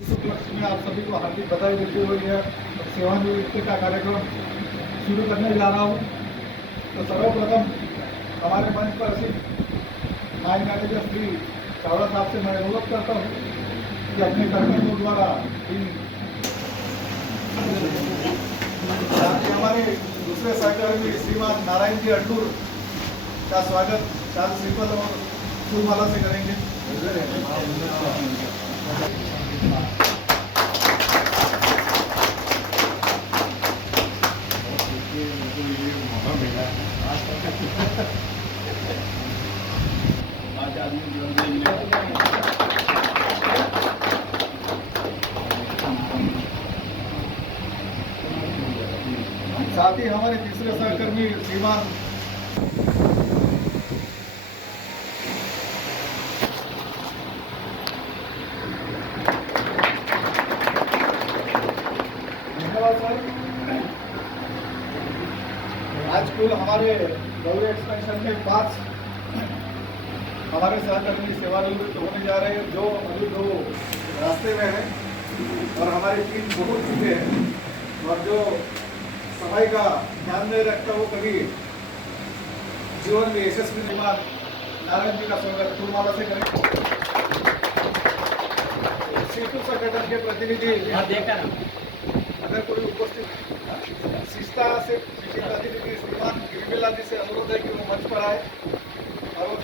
इस उपलक्ष्य में आप सभी को हार्दिक बधाई देते हुए यह सेवानिवृत्ति का कार्यक्रम शुरू करने जा रहा हूँ। तो सर्वप्रथम हमारे मंच पर ऐसी माइन मैनेजर श्री चावड़ा साहब से मैं अनुरोध करता हूँ कि अपने कर्मचारियों द्वारा हमारे दूसरे सहकर्मी श्रीमान नारायण जी अड्डूर का स्वागत चाल सिंपल और फूलमाला से करेंगे। साथ ही हमारे तीसरे सहकर्मी श्रीमान आज कुल हमारे गौरी एक्सपेंशन में 5 हमारे सहकर्मी सेवानिवृत्त होने जा रहे हैं, जो अभी 2 रास्ते में हैं और हमारी टीम बहुत चुके हैं। और जो सफाई का ध्यान नहीं रखता वो कभी जीवन में यशस्वी निर्माण नारायण जी का स्वागत फूलमाला से करें। सेतु संगठन के प्रतिनिधि अगर कोई उपस्थित शिष्टा से प्रतिनिधि श्रीमान गिरिबिला जी से अनुरोध है कि वो मंच पर आए और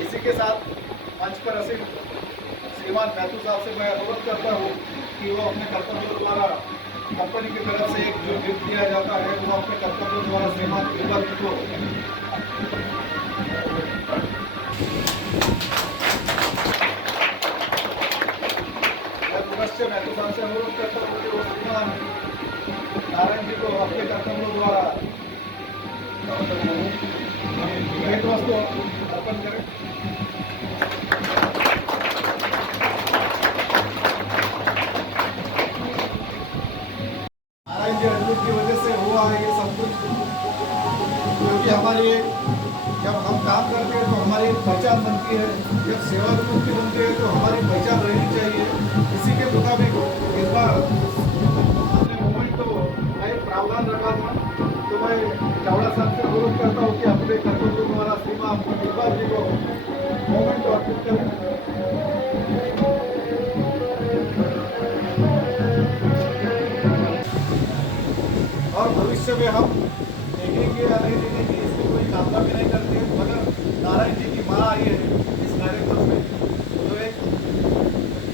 इसी के साथ मंच पर ऐसे श्रीमान महतू साहब से मैं अनुरोध करता हूँ कि वो अपने कर्तव्यों द्वारा कंपनी की तरफ से एक जो गिफ्ट दिया जाता है वो अपने कर्तव्यों द्वारा श्रीमान गिरिबिला जी को महतू साहब से अनुरोध करता हूँ कि वो श्रीमान नारायण जी को अपने कर्तव्यों द्वारा भेंट वस्तु अर्पण करें। नारायण जी अड्डूर की वजह से हुआ है ये सब कुछ, क्योंकि हमारी जब हम काम करते हैं तो हमारी पहचान बनती है, जब सेवानिवृत्ति बनती है तो हमारी पहचान रहनी चाहिए। इसी के मुताबिक इस बार हमने मोमेंट तो प्रावधान रखा था, तो मैं चावड़ा साहब से अनुरोध करता हूँ कि अपने कर्तव्यों द्वारा श्रीमान गिरिबिला जी को मोमेंट अर्पित करें। और भविष्य में हम देखेंगे या नहीं देखेंगे इसमें कोई कामना भी नहीं करते, मगर नारायण जी की माँ आई है इस कार्यक्रम में, तो एक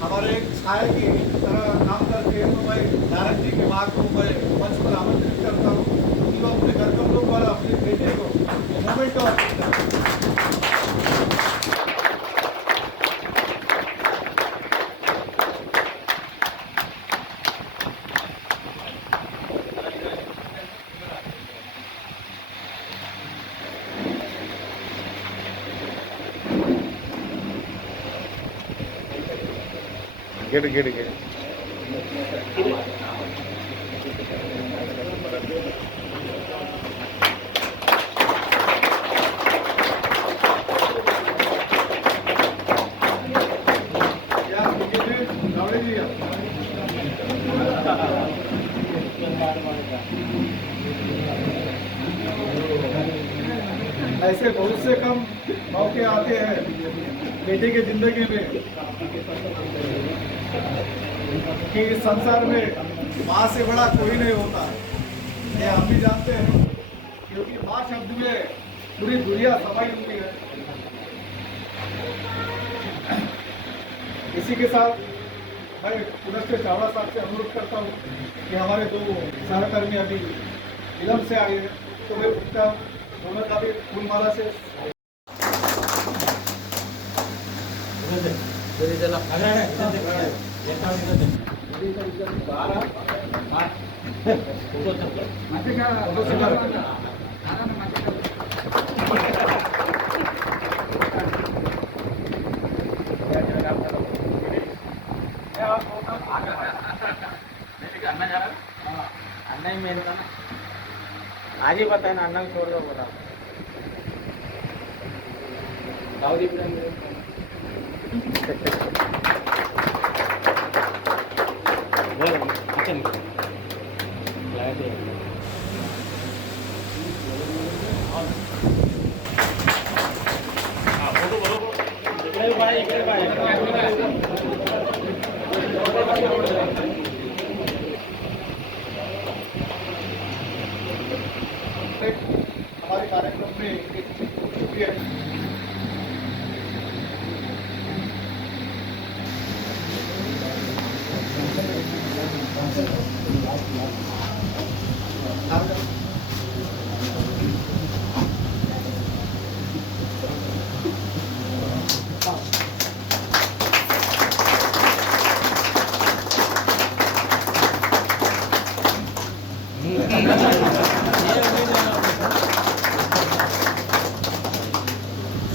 हमारे एक छाया की तरह काम करते हैं। तो मैं नारायण जी की माँ को मैं मंच पर आमंत्रित करता हूँ कि वो अपने कर्तव्यों द्वारा अपने बेटे को मोमेंट अर्पित करें। get ऐसे बहुत से कम मौके आते हैं बेटे की जिंदगी में कि इस संसार में माँ से बड़ा कोई नहीं होता है। ये हम भी जानते हैं, क्योंकि माँ शब्द में पूरी दुनिया समाई हुई है। इसी के साथ मैं पुनः चावड़ा साहब से अनुरोध करता हूँ कि हमारे 2 सहकर्मी अभी विलम्ब से आए हैं, तो मैं उनका दोनों का भी फूलमाला से get अन्ना जा रहा है, अन्ना ही मेन था ना, आज ही पता है ना, अन्ना को छोड़ दो बोला दाऊदी हमारे कार्यक्रम में एक चीज हो चुकी है।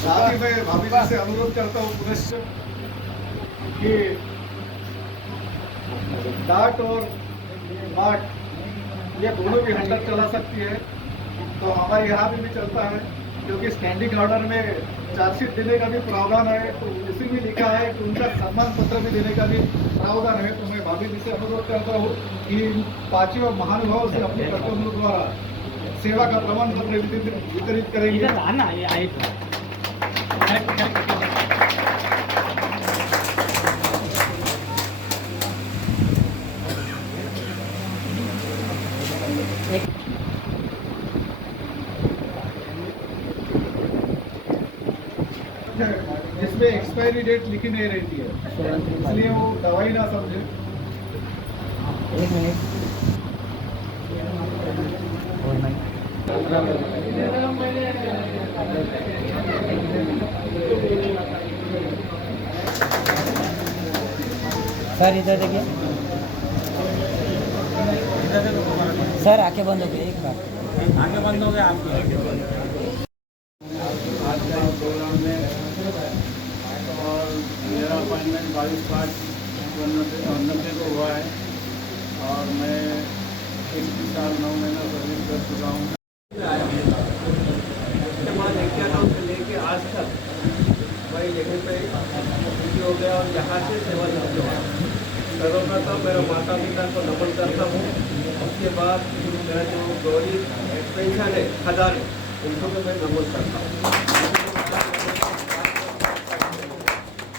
साथ ही मैं भाभी जी से अनुरोध करता हूँ पुनश्च कि डाट और बाट ये दोनों भी हंटर चला सकती है, तो हमारे यहाँ भी चलता है, क्योंकि स्टैंडिंग ऑर्डर में चार्जशीट देने का भी प्रावधान है, तो उसी में लिखा है कि उनका सम्मान पत्र भी देने का भी प्रावधान है। तो मैं भाभी जी से अनुरोध करता हूँ कि इन पांचों महानुभाव से अपने कर्तव्यों द्वारा सेवा का प्रमाण पत्र वितरित करेंगे। जिसमें एक्सपायरी डेट लिखी नहीं रहती है, इसलिए वो दवाई ना समझे। एक मिनट सर, इधर देखिए सर, आंखें बंद हो गई, एक बार आंखें बंद हो गए आपकी। आज का प्रोग्राम में और मेरा अपॉइंटमेंट 22/5/90 को हुआ है और मैं 21 साल 9 महीना सर्विस कर चुका हूँ। से लेके आज तक मैं यहीं पे ड्यूटी हो गया और यहाँ से सेवा निवृत्त हुआ। सर्वप्रथम मेरे माता पिता को नमन करता हूँ, उसके बाद मेरा जो गौरी पेंशन है खजाने, उनको तो मैं नमन करता हूँ।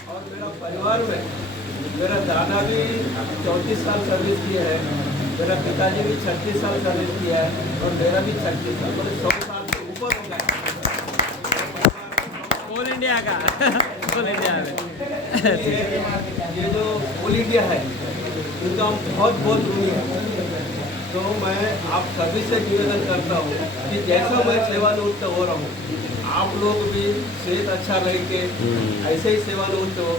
और मेरा परिवार में मेरा दादा भी 34 साल सर्विस किया है, मेरा पिताजी भी 36 साल सर्विस किया है और मेरा भी 36 साल, मतलब 100 साल से ऊपर हो गया। ऑल इंडिया का ऑल इंडिया में ये जो ऑल इंडिया है इनका हम बहुत बहुत ऋणी है। तो मैं आप सभी से निवेदन करता हूँ कि जैसा मैं सेवानिवृत्त हो रहा हूँ, आप लोग भी सेहत अच्छा रह के ऐसे ही सेवानिवृत्त हो,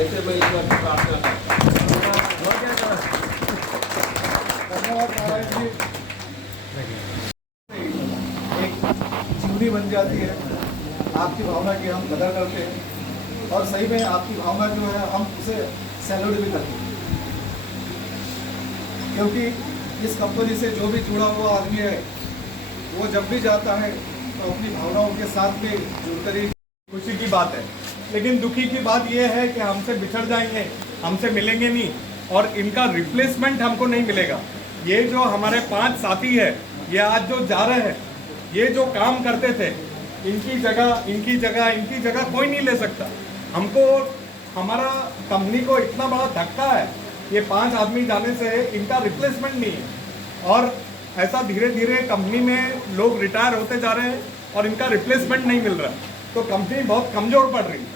ऐसे मैं ईश्वर से प्रार्थना करता हूँ। धन्यवाद नारायण जी। एक जीवनी बन जाती है आपकी भावना की, हम कदर करते हैं और सही में आपकी भावना जो है हम उसे सैल्यूट भी करते हैं, क्योंकि इस कंपनी से जो भी जुड़ा हुआ आदमी है वो जब भी जाता है तो अपनी भावनाओं के साथ में जुड़कर ही। खुशी की बात है, लेकिन दुखी की बात यह है कि हमसे बिछड़ जाएंगे, हमसे मिलेंगे नहीं और इनका रिप्लेसमेंट हमको नहीं मिलेगा। ये जो हमारे 5 साथी है, ये आज जो जा रहे हैं, ये जो काम करते थे, इनकी जगह कोई नहीं ले सकता। हमको, हमारा कंपनी को इतना बड़ा धक्का है, ये 5 आदमी जाने से इनका रिप्लेसमेंट नहीं है और ऐसा धीरे धीरे कंपनी में लोग रिटायर होते जा रहे हैं और इनका रिप्लेसमेंट नहीं मिल रहा, तो कंपनी बहुत कमज़ोर पड़ रही है।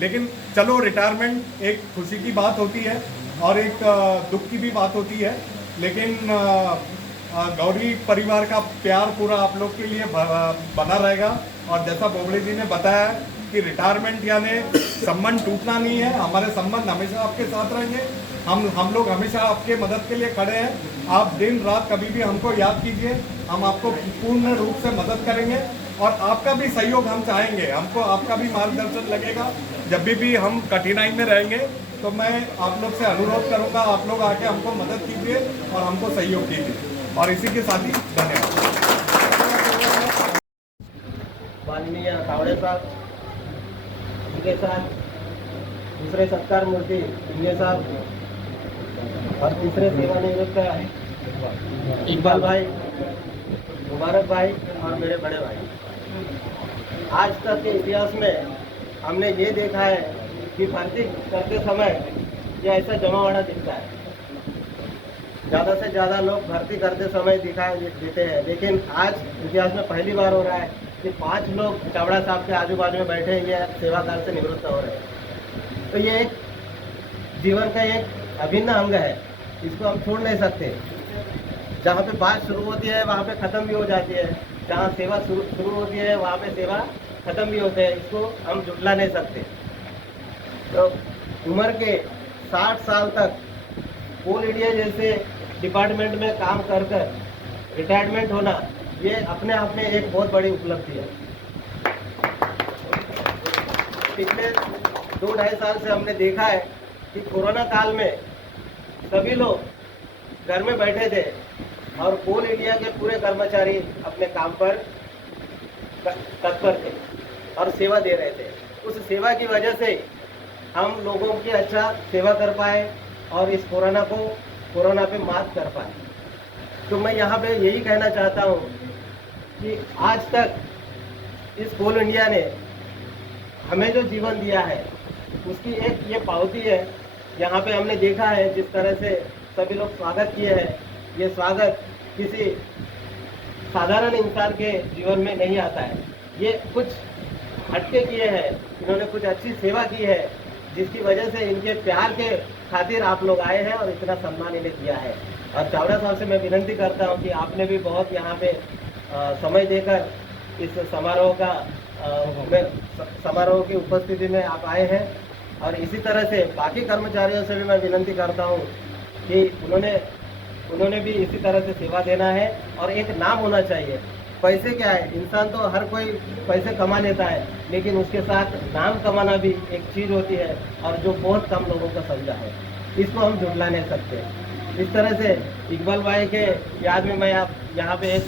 लेकिन चलो, रिटायरमेंट एक खुशी की बात होती है और एक दुख की भी बात होती है, लेकिन गौरी परिवार का प्यार पूरा आप लोग के लिए बना रहेगा। और जैसा बोबड़े जी ने बताया कि रिटायरमेंट यानी संबंध टूटना नहीं है, हमारे संबंध हमेशा आपके साथ रहेंगे। हम लोग हमेशा आपके मदद के लिए खड़े हैं। आप दिन रात कभी भी हमको याद कीजिए, हम आपको पूर्ण रूप से मदद करेंगे और आपका भी सहयोग हम चाहेंगे। हमको आपका भी मार्गदर्शन लगेगा जब भी हम कठिनाई में रहेंगे तो मैं आप लोग से अनुरोध करूंगा, आप लोग आके हमको मदद कीजिए और हमको सहयोग कीजिए। और इसी के साथ ही धन्यवाद। माननीय तावड़े साहब, उनके साथ दूसरे सत्कार मूर्ति इंगे साहब और तीसरे सेवानिवृत्त इकबाल भाई, मुबारक भाई और मेरे बड़े भाई। आज तक के इतिहास में हमने ये देखा है कि भर्ती करते समय ये ऐसा जमावड़ा दिखता है। ज़्यादा से ज़्यादा लोग भर्ती करते समय दिखाई देते हैं, लेकिन आज इतिहास में पहली बार हो रहा है कि 5 लोग चावड़ा साहब के आजू बाजू में बैठे ये सेवा काल से निवृत्त हो रहे हैं। तो ये एक जीवन का एक अभिन्न अंग है, इसको हम छोड़ नहीं सकते। जहाँ पे बात शुरू होती है वहाँ पे ख़त्म भी हो जाती है, जहाँ सेवा शुरू होती है वहाँ पे सेवा ख़त्म भी होते हैं, इसको हम जुटला नहीं सकते। तो उम्र के 60 साल तक कोल इंडिया जैसे डिपार्टमेंट में काम कर रिटायरमेंट होना, ये अपने आप में एक बहुत बड़ी उपलब्धि है। पिछले 2-2.5 साल से हमने देखा है कि कोरोना काल में सभी लोग घर में बैठे थे और कोल इंडिया के पूरे कर्मचारी अपने काम पर तत्पर थे और सेवा दे रहे थे। उस सेवा की वजह से हम लोगों की अच्छा सेवा कर पाए और इस कोरोना पे मात कर पाए। तो मैं यहाँ पे यही कहना चाहता हूँ कि आज तक इस कोल इंडिया ने हमें जो जीवन दिया है उसकी एक ये पावती है। यहाँ पे हमने देखा है जिस तरह से सभी लोग स्वागत किए हैं, ये स्वागत किसी साधारण इंसान के जीवन में नहीं आता है। ये कुछ हटके किए हैं, इन्होंने कुछ अच्छी सेवा की है जिसकी वजह से इनके प्यार के खातिर आप लोग आए हैं और इतना सम्मान इन्हें दिया है। और चावड़ा साहब से मैं विनती करता हूं कि आपने भी बहुत यहाँ पे समय देकर इस समारोह की उपस्थिति में आप आए हैं। और इसी तरह से बाकी कर्मचारियों से भी मैं विनती करता हूं कि उन्होंने भी इसी तरह से सेवा देना है और एक नाम होना चाहिए। पैसे क्या है, इंसान तो हर कोई पैसे कमा लेता है, लेकिन उसके साथ नाम कमाना भी एक चीज़ होती है और जो बहुत कम लोगों को समझा है, इसको हम जुटला नहीं सकते। इस तरह से इकबाल भाई के याद में मैं यहाँ पे एक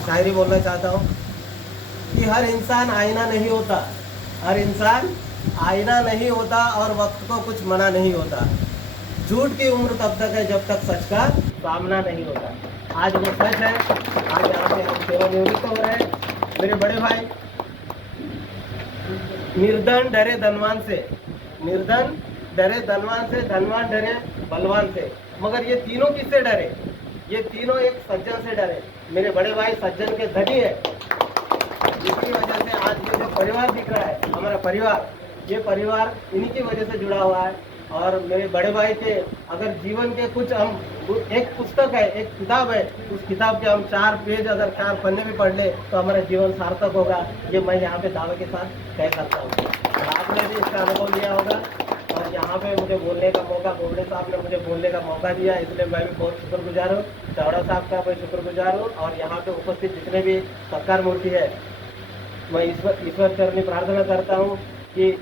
शायरी बोलना चाहता हूँ कि हर इंसान आईना नहीं होता, हर इंसान आईना नहीं होता और वक्त को कुछ मना नहीं होता। झूठ की उम्र तब तक है जब तक सच का सामना नहीं होता। आज वो सच है, आज यहाँ पे हम सेवानिवृत्त हो रहे हैं। मेरे बड़े भाई, निर्धन डरे धनवान से, निर्धन डरे धनवान से, धनवान डरे बलवान से, मगर ये तीनों किससे डरे? ये तीनों एक सज्जन से डरे। मेरे बड़े भाई सज्जन के धनी है, इसकी वजह से आज ये जो परिवार दिख रहा है, हमारा परिवार, ये परिवार इन्हीं की वजह से जुड़ा हुआ है। और मेरे बड़े भाई के अगर जीवन के कुछ हम, एक पुस्तक है, एक किताब है, उस किताब के हम 4 पेज अगर 4 पन्ने भी पढ़ ले तो हमारा जीवन सार्थक होगा, ये मैं यहाँ पे दावे के साथ कह सकता हूँ। और आपने भी इसका अनुभव लिया होगा और यहाँ पे मुझे बोलने का मौका, बोबड़े साहब ने मुझे बोलने का मौका दिया, इसलिए मैं भी बहुत शुक्रगुजार हूँ। चावड़ा साहब का मैं शुक्रगुजार हूँ। और यहाँ पे उपस्थित जितने भी सत्कार मूर्ति है, मैं ईश्वर चरणी प्रार्थना करता हूँ कि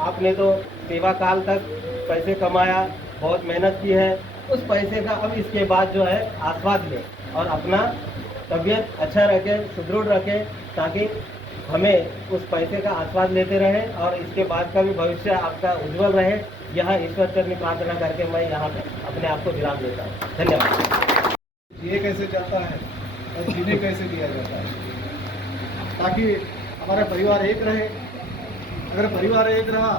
आपने तो सेवा काल तक पैसे कमाया, बहुत मेहनत की है, उस पैसे का अब इसके बाद जो है आस्वाद लें और अपना तबीयत अच्छा रखें, सुदृढ़ रखें, ताकि हमें उस पैसे का आस्वाद लेते रहें और इसके बाद का भी भविष्य आपका उज्जवल रहे। यह ईश्वर चरणी प्रार्थना करके मैं यहाँ पे अपने आप को विराम देता हूँ। धन्यवाद। ये कैसे जाता है और जीने कैसे दिया जाता है, ताकि हमारा परिवार एक रहे। अगर परिवार एक रहा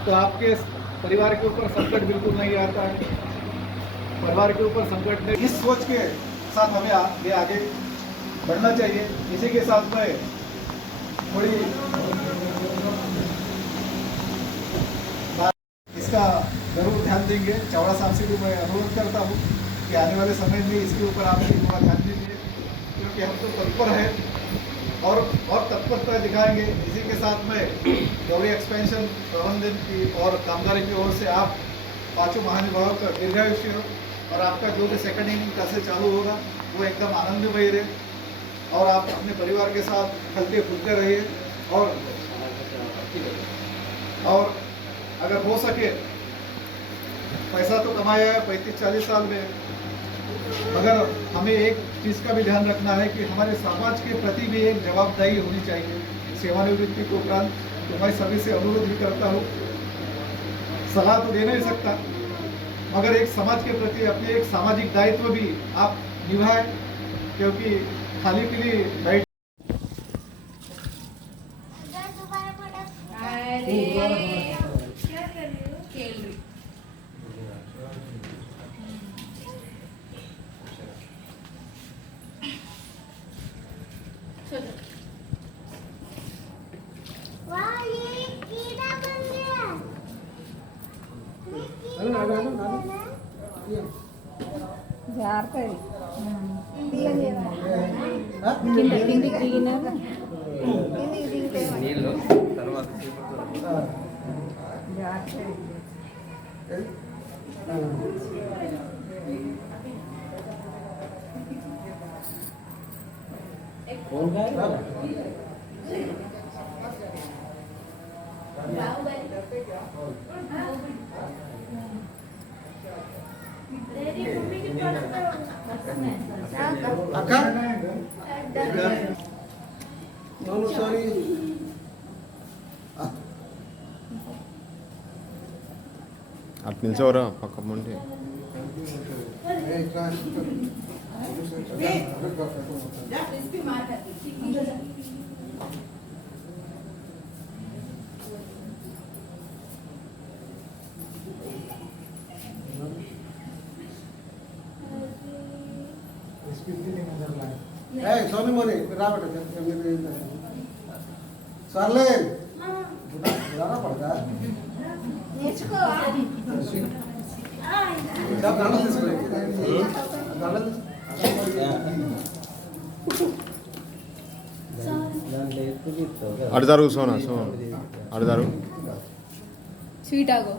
तो आपके परिवार के ऊपर संकट बिल्कुल नहीं आता है, परिवार के ऊपर संकट नहीं। इस सोच के साथ हमें आगे बढ़ना चाहिए। इसी के साथ में थोड़ी इसका जरूर ध्यान देंगे। चावड़ा साहब से भी मैं अनुरोध करता हूँ कि आने वाले समय में इसके ऊपर आप भी थोड़ा ध्यान दीजिए, क्योंकि हम तो तत्पर हैं और तत्परता दिखाएंगे। इसी के साथ में गौरी एक्सपेंशन प्रबंधन की और कामगारी की ओर से आप 5 महानुभावों का दीर्घायुष्य हो और आपका जो भी सेकंड इनिंग कैसे चालू होगा वो एकदम आनंदमय रहे और आप अपने परिवार के साथ हल्के फुल्के रहिए। और अगर हो सके पैसा तो कमाया है 35-40 साल में, मगर हमें एक चीज़ का भी ध्यान रखना है कि हमारे समाज के प्रति भी एक जवाबदेही होनी चाहिए। सेवानिवृत्ति के उपरांत तो मैं सभी से अनुरोध भी करता हूँ, सलाह तो दे नहीं सकता, मगर एक समाज के प्रति अपने एक सामाजिक दायित्व भी आप निभाएं, क्योंकि खाली पीली बैठ నీళ్ళు తర్వాత अक्का दोनों सॉरी అటు నిల్చోరా పక్క ముందు सोनी मोनी रावट सरले बुलाना पड़ता అటు జరుగు సోనా అటు జరుగు स्वीट आगो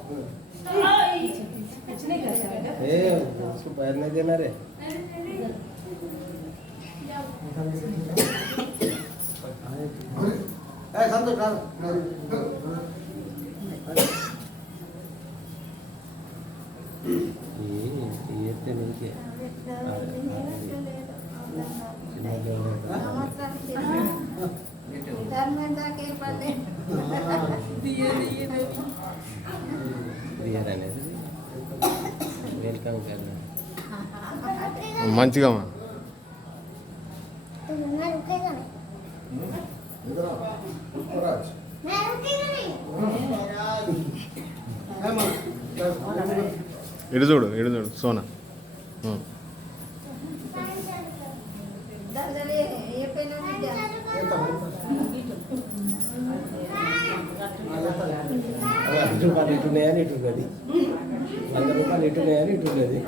उसको पैर नहीं देना रे ये तो नहीं किया दिया रहने वेलकम करना మంచిగా ఇటు చూడు సోనా రూపాయలు ఇటున్నాయని ఇటు ఉన్నది 100 రూపాయలు ఇటున్నాయని ఇటు ఉన్నది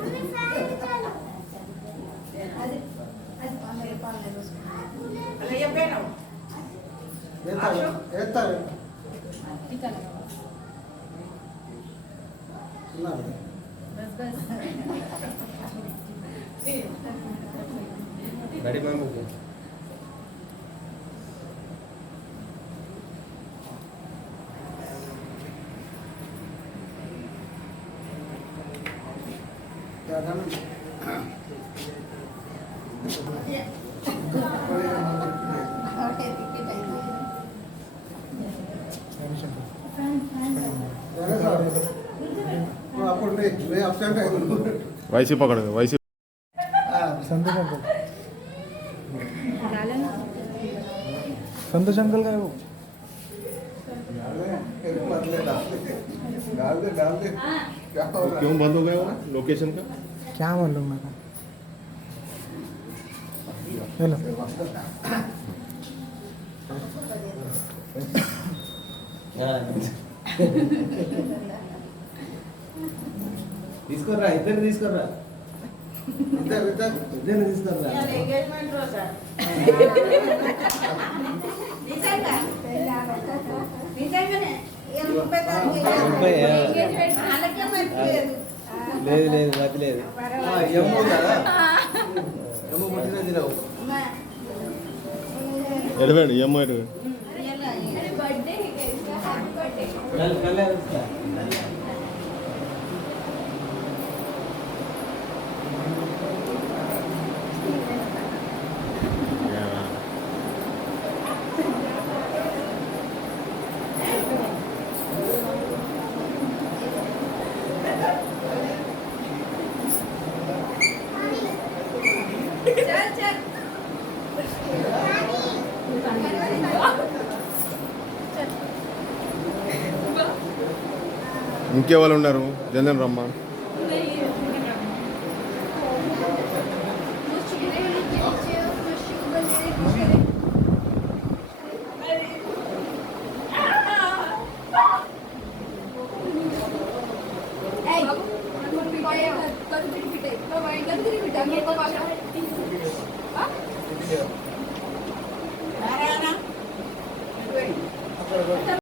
बड़ी मामू को వైసీ పకड़ వైసీ संतोष अंकल का है वो डाल दे क्या हो रहा क्यों बंद हो गया वो लोकेशन का क्या मालूम मेरा हेलो తీసుకురా ఇద్దరు తీసుకురా ఇద్దరు తీసుకురా ఎంగేజ్మెంట్ రోజా నిజంగానే లేదు లేదు మతి లేదు ఎమ్ము కదా ఎమ్ము పుట్టిన దినవు ఎడవేడు ఏమో ఎడవేడు चल चल ఇంకెవరు ఉన్నారు జనరల్ రమ్మ Hey,